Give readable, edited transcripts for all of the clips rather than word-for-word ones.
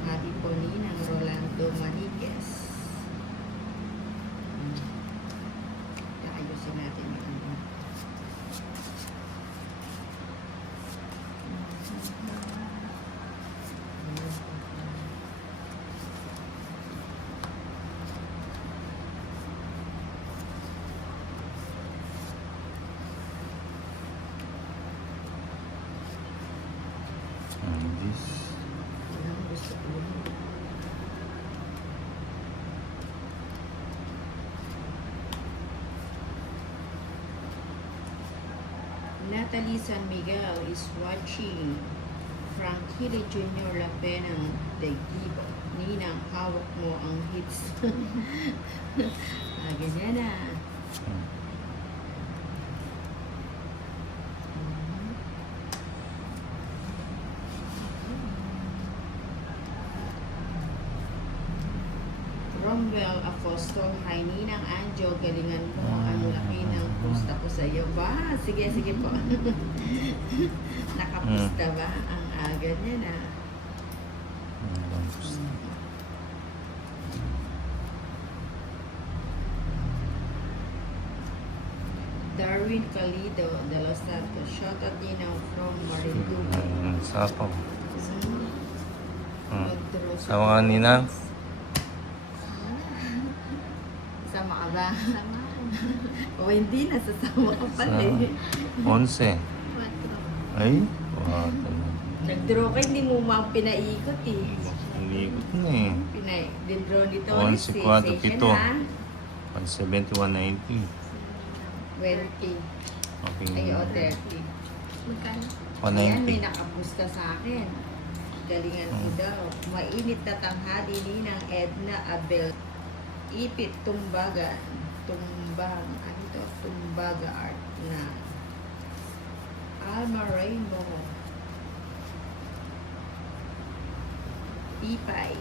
tanghali po ni ng Rolando Maniquez. Ayusin natin yung ano. Walang gusto ko. Natalie San Miguel is watching. Frankie Jr. Lapenang Daigdibo. Ninang, hawak mo ang hits. Ganyan na. Romwell Apostol, hi Ninang Anjo, galingan mo. Ang laki ng pusta ko sa iyo. Ba? Sige po. Nakapusta ba? Ang aga niya na. Darwin Calido de Los Santos, shout out Ninang from Marinduque. Sapaw. Magdraw sa Sama ka, Ninang? Sama ka ba? O hindi, nasasama ka pala eh. 11. Ay, Nag-draw ka, hindi mo pinaikot eh. Naligot na eh. Din-draw nito. 11, 4, 7. 171.90. 20. Okay. Ay, o 30. Ayan, may 190. nakapusta sa akin. Galingan ko daw. Mainit na tanghali ni ng Edna Abel. Ipit, tumbagan. Tumbang. Ano to? Tumbaga art na. Alma Rainbow. Ipay.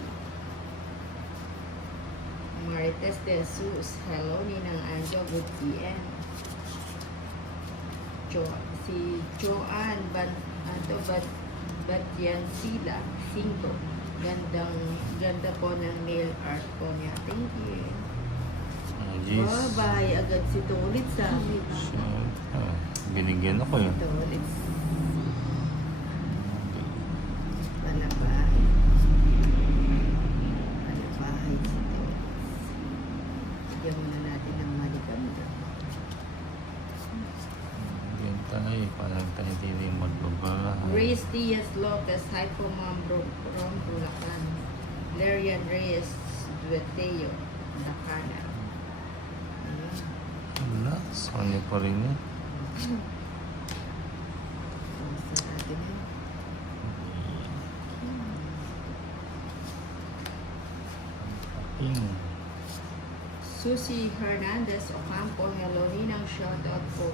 Marites de Jesus. Hello, Ninang Anjo. Good PM. Si Joanne Batyan Sila 5. Ganda po ng nail art po niya. Thank you. Bye agad si Tulit sa amin. Binigyan ako yun. Tulit. Palabahay. Palabahay si Tulit. Bigyan muna natin ng malikanda. Yan tayo. Parang tayo din magbaba. Reyes Diaz Lopez, hi po Ma'am from Bulacan. Lerian Reyes Dueteo, Nakana. Wala. Sanya pa rin yun. Sa atin yun. Susie Hernandez Ocampo, hello Ninang, shoutout po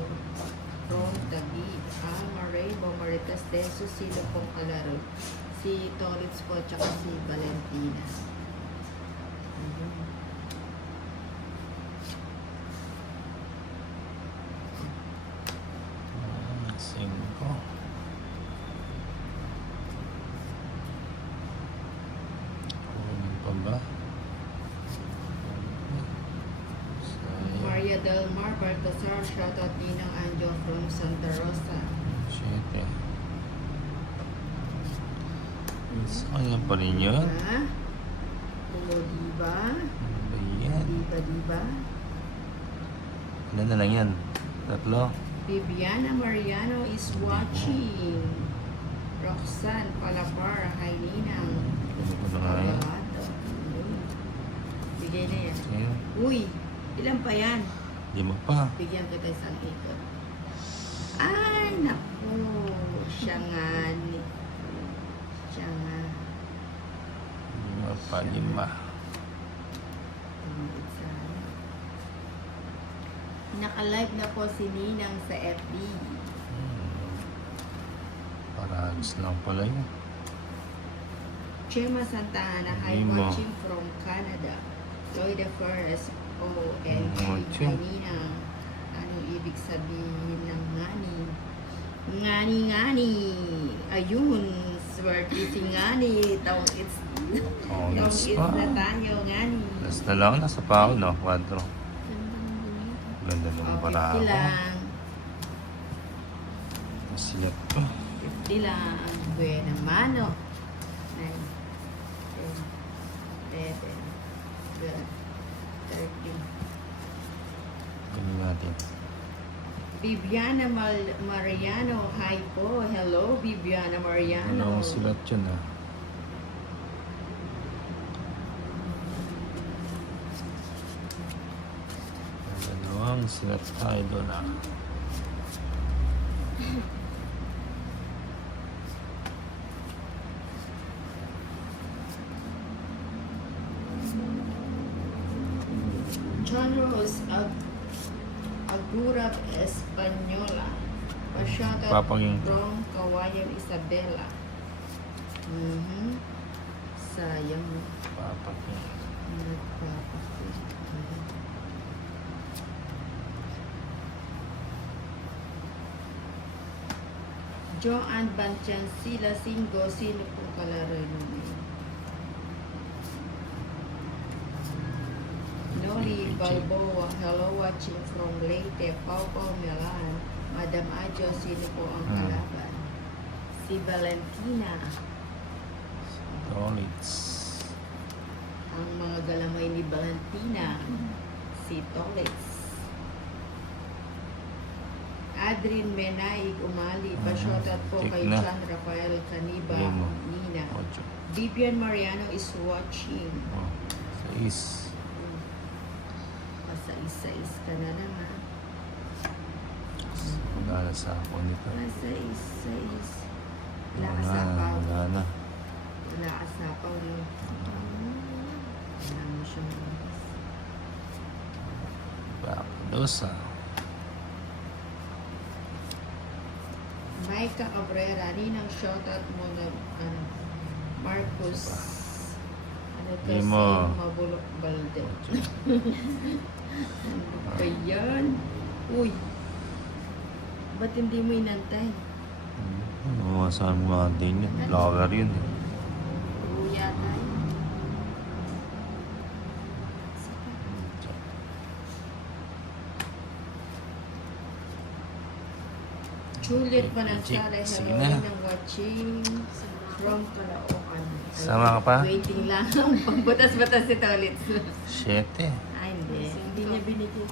from Taguig, Alma Rainbow, Maritas de Susilo pong kalaro. Si Torits po, tsaka si Valentina. Cinco. Kunin pa ba? Maria Del Mar Baltasar, shoutout Ninang Anjo from Santa Rosa. 7. Sanya pa rin yun. Ha? Oo, diba? Ano ba yan? Diba? Ilan na lang yan? 3. Viviana Mariano is watching. Roxanne Palapar, hi Ninang. Ano ko na nga yan? Bigay na yan. Ayun. Uy, ilan pa yan? 5 pa. Bigyan kita isang ikot. Ay, naku. Siya nga. Siya nga. 5 pa, 5. Naka-live na po si Ninang sa FB. Paragis lang pala yun. Chema Santa Ana, hi Lima. watching from Canada. Lloyd Ferres, OMG, Ocho. hi Ninang. Anong ibig sabihin ng ngani? Ngani. Ayun, Swerte si Ngani. Tawang it's na tayo, Ngani. Last na lang, nasa pa ako, no? 4. Ganda ng Oh, para 50 ako. lang. Silat ko. 50 lang. Buena mano. 9, 10, 11, 12, 13. Ganyan natin. Viviana Mariano. Hi po. Hello, Viviana Mariano. Anong silat yun, ah? Dalawang silat tayo doon, ah. John Rose Agurab Española. Pasyata Papaging ko. from Kawayan Isabela. Sayang. Papaging. Nagpapakit. Joanne Banchan, Sila Singo. Sino po kalaro nun? Noli Balboa, hello, watching from Leyte, Pau Milan. Madam Adjo, sino po ang kalaban? Si Valentina. Tolits. Ang mga galamay ni Valentina. Si Tolitz. Adrin Menaig Umali, pasyotat po Tik kay na. John Rafael Caniba, Ayun mo. Nina. 8. Vivian Mariano is watching. Oh, 6. Pasais-sais ka na naman. Wala sa ako nito. Pasais-sais. Wala Wala na, asapaw. wala na. Wala asapaw no. Wala mo siyang Bakudosa. Maika Cabrera, ninang shoutout mo na Marcos. Ano kasi Limo. Mabulok Balde. Ano ba yan? Uy! Ba't hindi mo inantay? Mawasan mo nga din yun. Vlogger yun. Eh. Uya tayo. Juliet Manansala, Sige hello, na. ng watching from Caloocan. Sama ka pa? Waiting lang. Pagbutas-butas ito ulit. 7. Ay, hindi. Hindi niya binigay.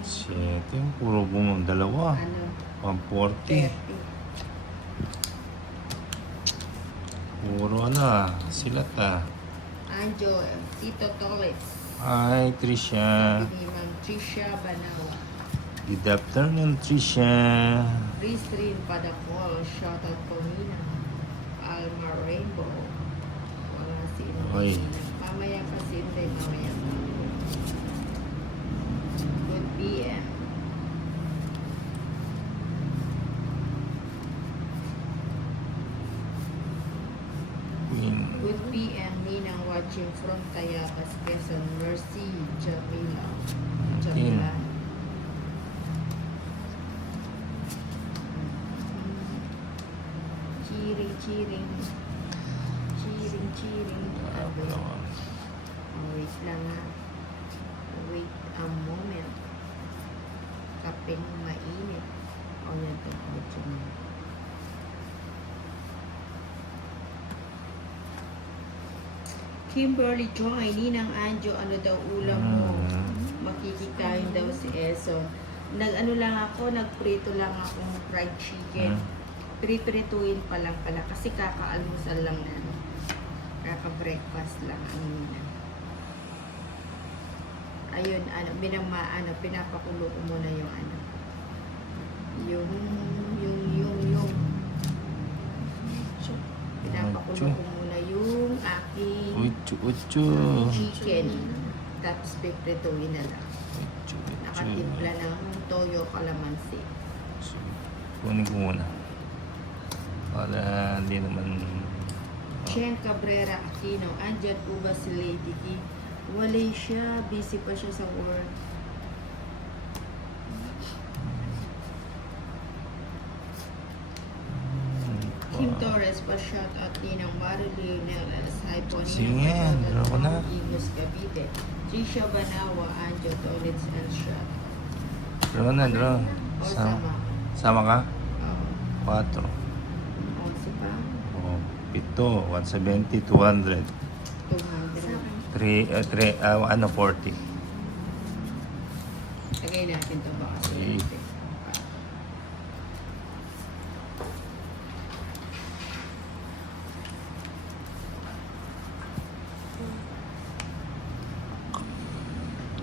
7. Puro bumang dalawa. Ano? 140. 30. Puro ano, silat ah. Anjo, Tito Tolitz. Hi, Trisha. Sabi ni Ma'am Trisha Banawa. Good afternoon, Trisha. Rizrin Padacol, shoutout po Mina. Alma Rainbow. Wala si Oy. Mamaya pa si Inday, mamaya pa. Good PM. Queen. Good PM, Ninang watching from Tayabas, Quezon. Mercy, Jamila. Jamila. Cheering, cheering. Cheering, cheering. Wait lang ha. Wait a moment. Kapeng mainit. O yan ito. Kimberly Joy, Ninang Anjo, ano daw ulam mo? Makikikain daw si Eso. Nag-ano lang ako, nagprito lang akong fried chicken. Priprituin pa lang pala kasi kakaalmusal lang na. Kaka-breakfast lang ang nina. Ayun, pinapakulo ko muna yung ano. Yung. Pinapakulo ko muna yung aking Uchu. chicken. Tapos piprituin na lang. Uchu. Nakatimpla ng toyo kalamansi. Kunin ko muna. Para hindi naman... Chen Cabrera Aquino, andyan po ba si Lady Ki? Wala siya, busy pa siya sa work. Kim Torres, pa-shoutout Ninang Marilyn Nelas. Hi po, Sige, Ninang draw ko na. Imus Cavite. Trisha Banawa, Anjo Tolitz, and shoutout. Draw na, draw. O, Sama. sama. Sama ka? Oo. 4. O, si pa? Oh, 7. 170, 200. 200. 40. Lagay natin ito baka Okay. sila.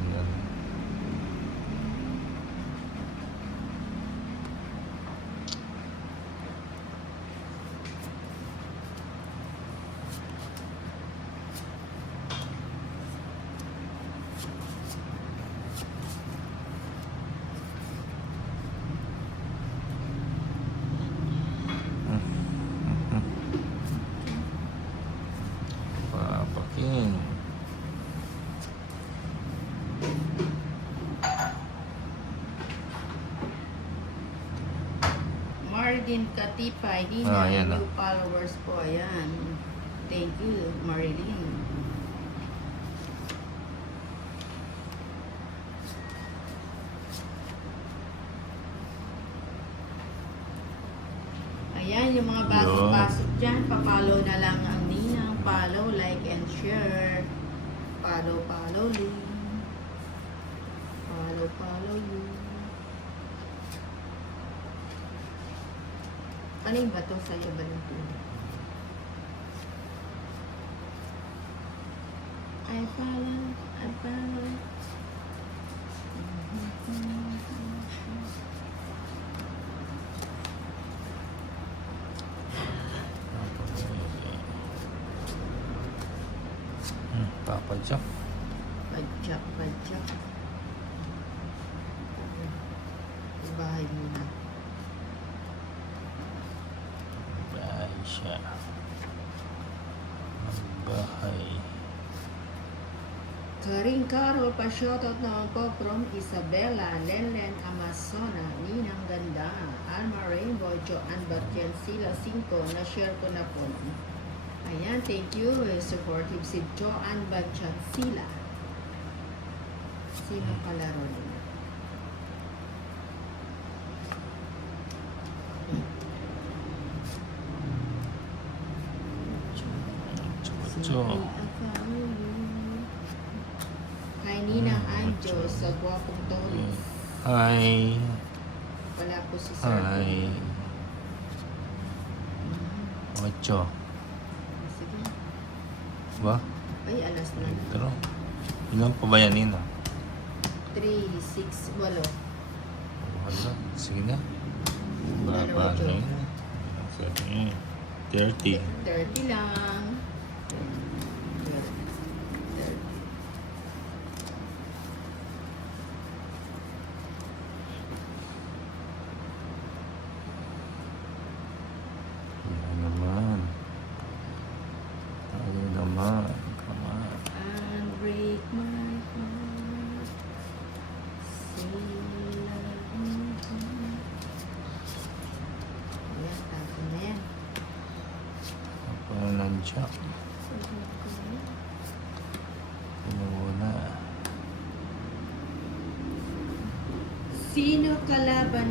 Yan. Papakin. Marilyn Katipay, Ayan, new followers po. Ayan. Thank you, Marilyn. Ayan, yung mga bagong Yun. pasok dyan, papalo na lang ang Ninang. Follow, like, and share. Follow link. Follow link. Kanin ba to? Sa'yo ba ng tuloy? I follow. Papadyak. Padyak. Bahay muna. Bahay siya. Bahay. Karing Carol, pa-shoutout naman po from Isabela, Lenlen Amazona, Ninang Ganda, Alma Rainbow, Joanne Batyan, Sila 5, na-share ko na po. Ayan, thank you. Supportive si Joanne Batyan, Sila. Sino kalaro nila? So, Kay Ninang Anjo sa Guwapong Tolis. hi. Wala po si Sir. Hi. 8. Sige. Ba? Ay, alas na. Pero, ilan pa ba yan, Nina? 3, 6, 8. Wala. Sige na. Dalawa, Baba Joe. na yun. 30. 30 lang. 30. Yan naman. Tayo naman. Come on. And break my heart. Say love me. Ayan, tapo na yan. Ako na nandiyan. Pinuna. Sino kalaban?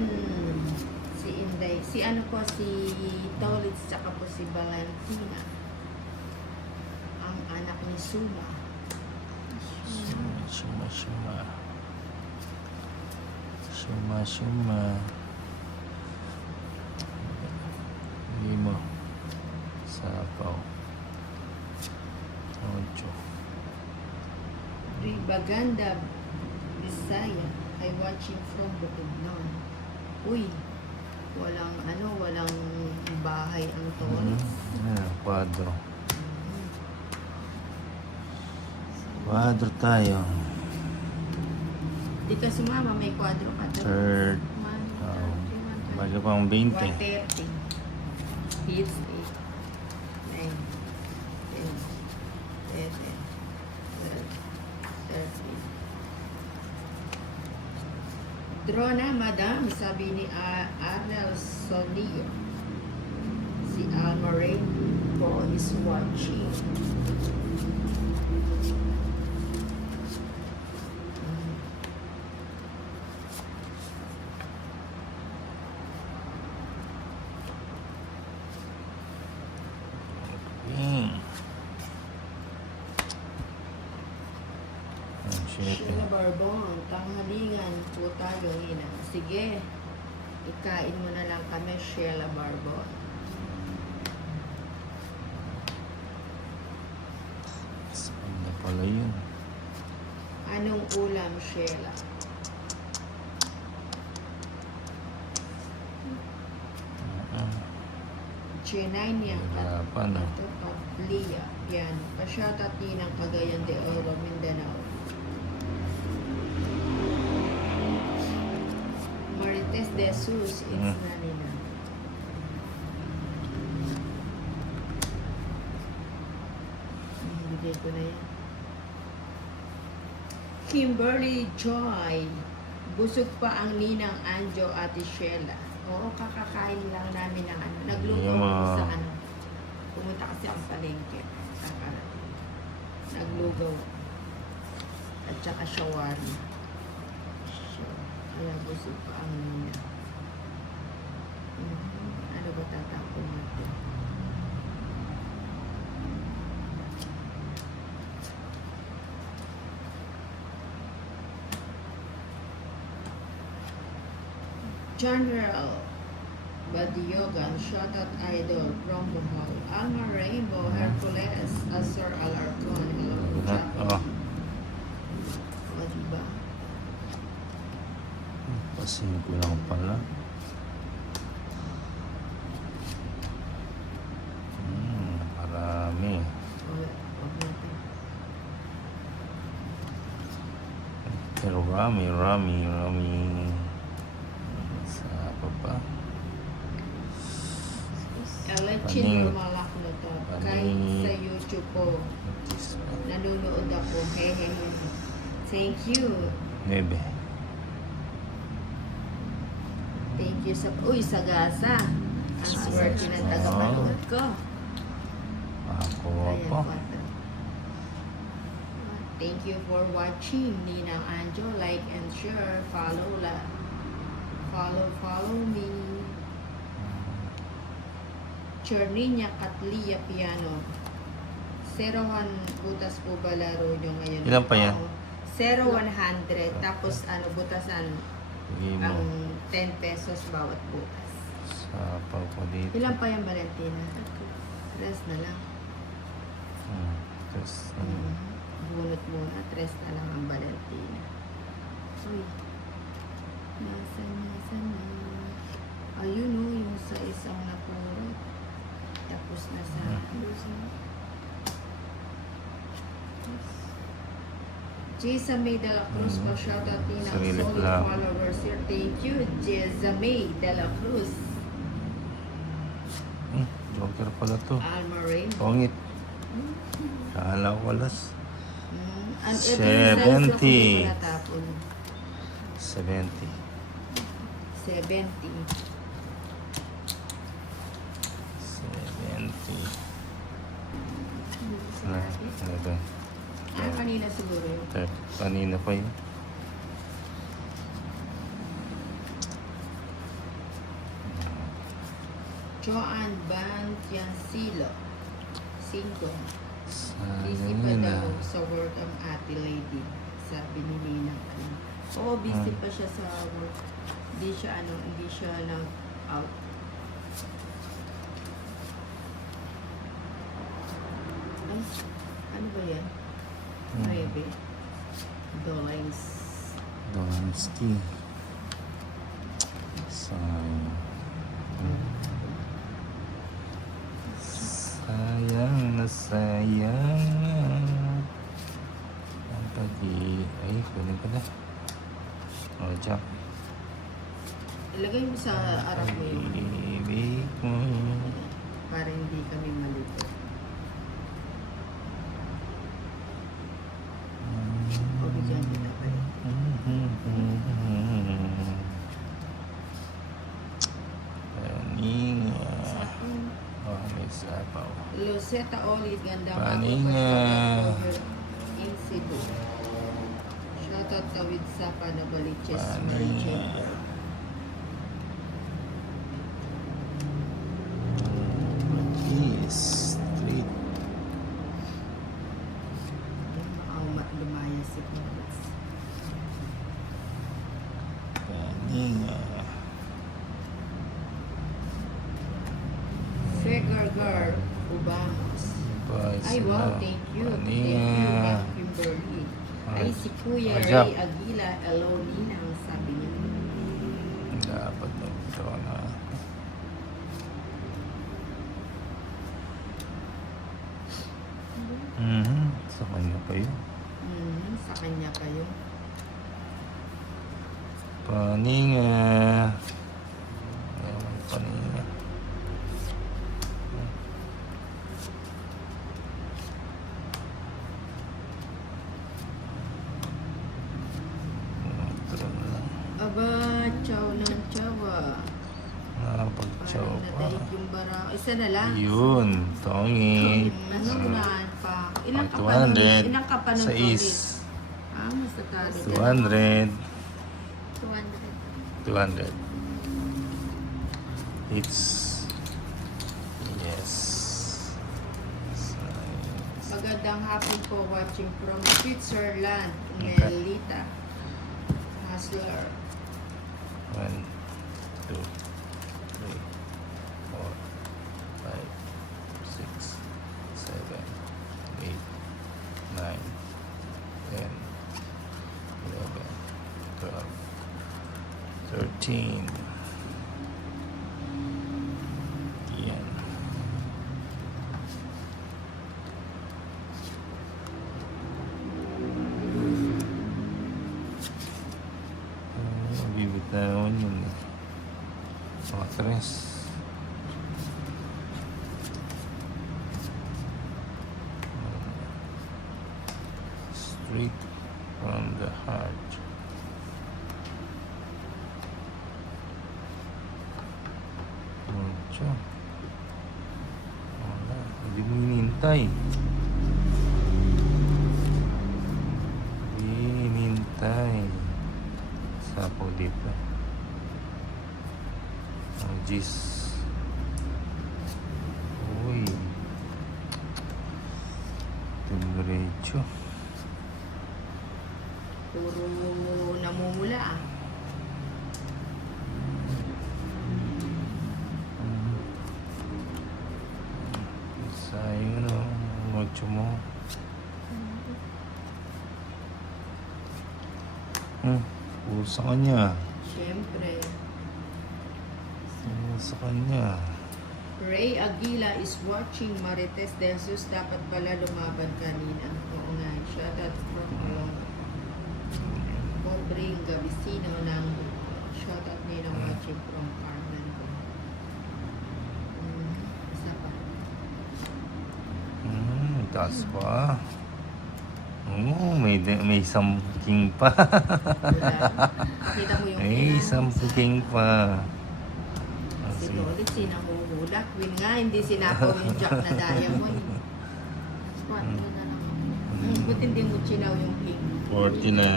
Si Inday. Si ano po, si Tolitz, tsaka po si Valentina. Ang anak ni Suma. Shuma. Lima. Sapaw. 8. Ribaganda, Bisaya. I watching from Bukidnon. Uy, walang bahay ang Tolitz. Kwadro. Kwadro tayo. Di ka sumama, may kwadro ka doon. Third. Bago pang 20. 130. Hits 8. 9. 10. 11. 12. 13. Draw na, madam, sabi ni Arnel Solio. Si is watching. Sheila Barbon, tanghalingan po tayo, ina. Sige, ikain mo na lang kami, Sheila Barbon. Ano pala yun? Anong ulam, Sheila? G9 yan. Hirapan, ah. Ito, Pablia. Yan. Pasyatat din ng Cagayan de Oro, Mindanao. Marites de Jesus, it's Nanina. Bigay ko na yan. Kimberly Joy. Busog pa ang ninang Anjo, Ate Sheila. Oo, kakakain lang namin ng ano. Nagluto Yung ako mga- sa ano. Pumunta kasi ang palengke. Naglugaw. At saka shawarma. So, kaya busog pa ang nina. Ano ba tatapon natin? General Badiogan, shoutout idol from Bohol. Alma Rainbow, Hercules, Azor Alarcon, hello. Oh, O, diba? pasimple lang pala. Marami. Huwag natin. Pero rami. Sa pa. Alachin Paning. lumalak na to. Kahit Paning. sa YouTube po, nanonood ako. Hehehe. Thank you. Nebe. Thank you sa... Uy, Sagasa. Ang swerte ng tagapanood ko. Ako Ayan, po. 4. Thank you for watching. Ninang Anjo, like and share. Follow me. Cherninya Catlia Piano. 01 butas po ba laro nyo ngayon? Ilan pa yan? Oo. 0-100. Tapos ano, butasan Sige mo. ang 10 pesos bawat butas. Sa pa dito. Ilan pa yung Valentina? Rest na lang. Tapos, Bunot muna. 3 na lang ang Valentina. Uy. Nasa na. Ayun o, yung sa isang napuro. Tapos na sa... Jessa May de la Cruz pa shoutout din ang Sarili solid lang. followers here. Thank you, Jessa May de la Cruz. Joker pala to. Alma Rainbow. Pongit. Kala ko walas. Ito yung size na 70. kung hindi ko natapon. 70. 70. 70. Ano doon? Kanina siguro yun. Kanina pa yun. Joanne Bantiancilo. 5. Busy Sayang pa yun daw sa work ang ate lady. Sabi ni Nina. Oo, busy pa siya sa work. Hindi siya nag-out. Ay, ano ba yan? 9. Dollars. Dolanski. Sayang. Sayang na sayang. Ang pagi... Ay, kunin ko na. O, Jack. Ilagay mo sa arap mo yun. Ibig mo. Para hindi kami malito. O, bigyan din ako. Kanina. Sa akin. Oh, may Sapaw. Luceta Olid, ganda Paninga. in Cebu. Shoutout Tawid sa Panabaliches, Paninga. Marichin. Yes. Street. Maamat lumaya si Pinas. Paninga. Fegargar, Ubamos. Ay, wow, thank you. Thank you, Ma'am Kimberly. Ay, si Kuya Ajak. Ray Aguila, hello, Ninang, sabi niya. Dapat nagto na. Sa kanya pa yun. Sa kanya kayo. Paninga. Ayaw, paninga. Ito na. Aba, chow ng chowa. Nakapag-chow Parang pa. nadaig yung bara. Isa na lang. Yun. Tongit. Ano unahan pa? Ilang ka pa 200. nun? Ilang ka pa nun Sa ulit? is. Mas natalo. 200. 200. 200. It's... Yes. Nice. Magandang hapon po watching from Switzerland. Okay. Melita Hasler. 1, 2, 3, 4, 5, 6, 7, 8, 9, 10, 11, 12, 13. Yan. Bibitawan yun eh. Mga tres. Straight from the heart. Mucho. Wala. Hindi mo hinintay. Hinintay. Sapo dito. Ang G's. Uy. Diretso. Puro namumula ah. Sayang ano. Mucho mo. Sa kanya. Siyempre. Sa kanya. Ray Aguila is watching Marites De Jesus. Dapat pala lumaban kanina. Oo nga. Shoutout from Bobring Gabisino ng shoutout niya ng watching from Carmen. Isa pa. Taas pa. May something pa. Wala. Pakita mo yung May ilan. something pa. Si Lolit, sinamumulak. Win nga, hindi sinapaw yung jack na diamond. What? Ano na naman? Buti hindi mo chinaw yung king. 40 na.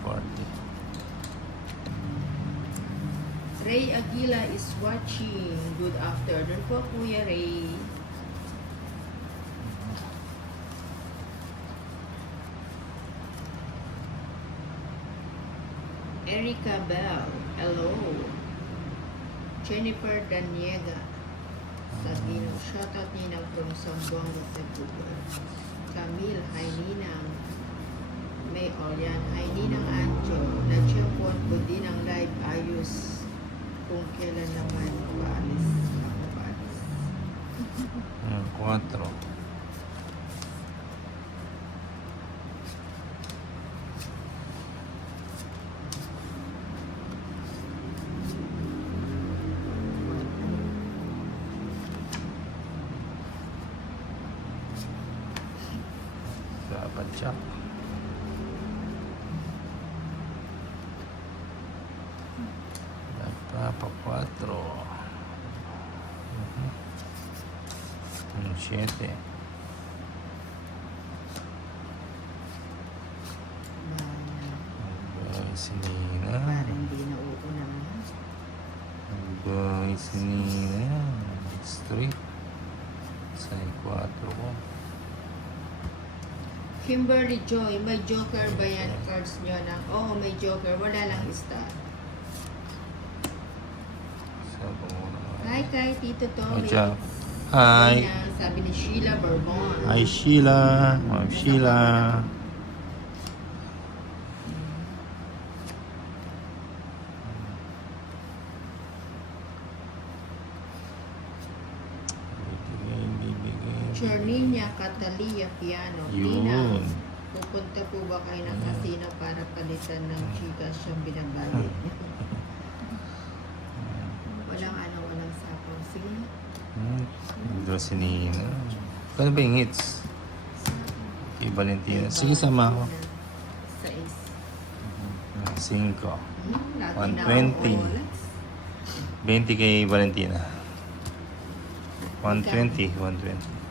40. Ray Aguila is watching. Good afternoon po, Kuya Ray. Erica Bell, hello. Jennifer Daniega, Sabino, shoutout Ninang from Zamboanga, Cebu. Camille, hi Ninang. May Olian, hi Ninang Ancho. Na-checkpon ko din ang live ayos kung kailan naman paalis. Ako paalis. 4. Dapat siya. Dapat pa 4. 7. Bye, si Nina. Parang hindi na uunahan. Bye, si Nina yan. Straight. Sa 4 ko. Kimberly Joy, may joker ba yan cards nyo na? Oo, may joker. Wala lang star. Sa muna. Hi kay Tito Tommy. What's up? Hi. Ayan, sabi ni Sheila Bourbon. Hi, Sheila. Ma'am Sheila. Bibigay. Charlinia Catalia Piano. Yun. Nina, pupunta po ba kayo ng casino para palitan ng chika siyang binabayad? walang sapaw. Sige. Ito si Nina. Kano ba yung hits? Kay Valentina. Sige, sama ako. 6. 5. Lagi na 120. ako. 20 kay Valentina. 120. 120.